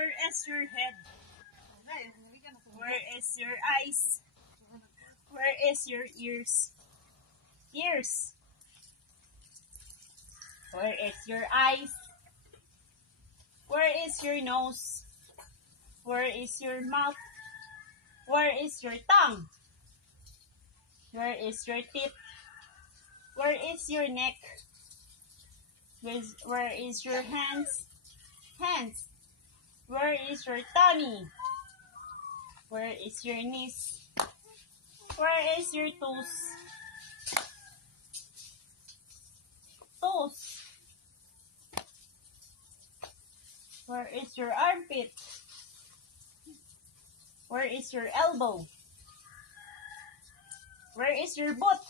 Where is your head? Where is your eyes? Where is your ears? Ears. Where is your eyes? Where is your nose? Where is your mouth? Where is your tongue? Where is your teeth? Where is your neck? Where is your hands? Hands. Where is your tummy? Where is your knees? Where is your toes? Toes. Where is your armpit? Where is your elbow? Where is your butt?